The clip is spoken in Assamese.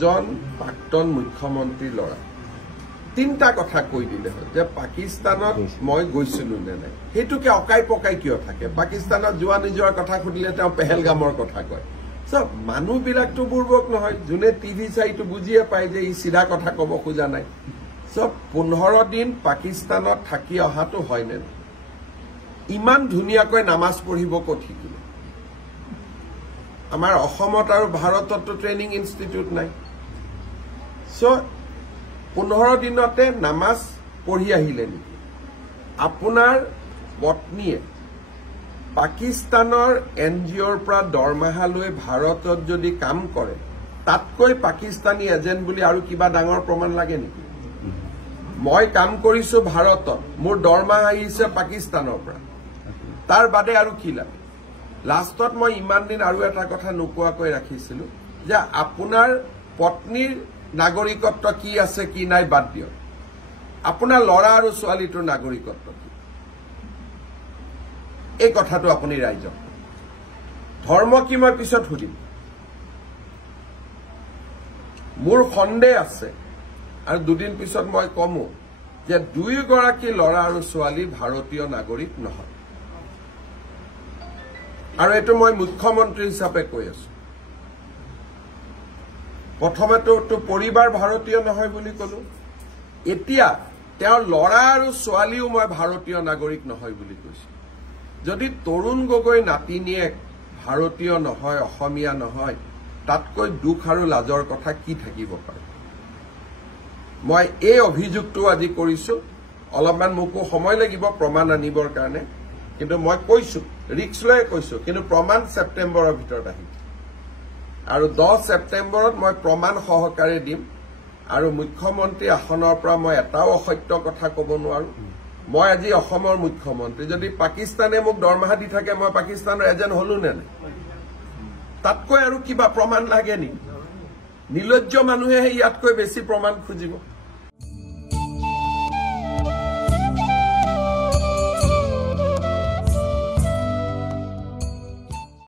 জন প্ৰাক্তন মুখ্যমন্ত্ৰী ল'ৰা তিনিটা কথা কৈ দিলে হয় যে পাকিস্তানত মই গৈছিলো নে নাই সেইটোকে অকাই পকাই কিয় থাকে পাকিস্তানত যোৱা নিজৰ কথা সুধিলে তেওঁ পেহেলগামৰ কথা কয় সব মানুহবিলাকতো বুৰ্বক নহয় যোনে টিভি চাইটো বুজিয়ে পায় যে ই সিধা কথা ক'ব খোজা নাই সব 15 দিন পাকিস্তানত থাকি অহাটো হয় নে ইমান ধুনীয়াকৈ নামাজ পঢ়িব ক'ত শিকিলে আমাৰ অসমত আৰু ভাৰততো ট্ৰেইনিং ইনষ্টিটিউট নাই সো 15 দিনতে নামাজ পঢ়ি আহিলে নেকি আপোনাৰ পত্নীয়ে পাকিস্তানৰ এনজিঅ'ৰ পৰা দৰমহা লৈ ভাৰতত যদি কাম কৰে তাতকৈ পাকিস্তানী এজেণ্ট বুলি আৰু কিবা ডাঙৰ প্ৰমাণ লাগে নেকি মই কাম কৰিছো ভাৰতত মোৰ দৰমহা আহিছে পাকিস্তানৰ পৰা তাৰ বাদে আৰু কি লাগে লাষ্টত মই ইমান দিন আৰু এটা কথা নোকোৱাকৈ ৰাখিছিলো যে আপোনাৰ পত্নীৰ নাগৰিকত্ব কি আছে কি নাই বাদ দিয়ক আপোনাৰ ল'ৰা আৰু ছোৱালীটোৰ নাগৰিকত্ব কি এই কথাটো আপুনি ৰাইজক ধৰ্ম কি মই পিছত সুধিম মোৰ সন্দেহ আছে আৰু দুদিন পিছত মই কমো যে দুয়োগৰাকী ল'ৰা আৰু ছোৱালী ভাৰতীয় নাগৰিক নহয় আৰু এটো মই মুখ্যমন্ত্ৰী হিচাপে কৈ আছো প্ৰথমেতো পৰিবাৰ ভাৰতীয় নহয় বুলি কলো এতিয়া তেওঁৰ ল'ৰা আৰু ছোৱালীও মই ভাৰতীয় নাগৰিক নহয় বুলি কৈছো যদি তৰুণ গগৈ নাতিনিয়ে ভাৰতীয় নহয় অসমীয়া নহয় তাতকৈ দুখ আৰু লাজৰ কথা কি থাকিব পাৰে মই এই অভিযোগটো আজি কৰিছো অলপমান মোকো সময় লাগিব প্ৰমাণ আনিবৰ কাৰণে কিন্তু মই কৈছো ৰিক্স লৈ কৈছো কিন্তু প্ৰমাণ সেপ্টেম্বৰৰ ভিতৰত আহিব আৰু 10 সেপ্টেম্বৰত মই প্ৰমাণ সহকাৰে দিম আৰু মুখ্যমন্ত্ৰী আসনৰ পৰা মই এটাও অসত্য কথা ক'ব নোৱাৰো মই আজি অসমৰ মুখ্যমন্ত্ৰী যদি পাকিস্তানে মোক দৰমহা দি থাকে মই পাকিস্তানৰ এজেণ্ট হলো নে নাই তাতকৈ আৰু কিবা প্ৰমাণ লাগে নেকি নিলজ্জ মানুহে ইয়াতকৈ বেছি প্ৰমাণ খুজিব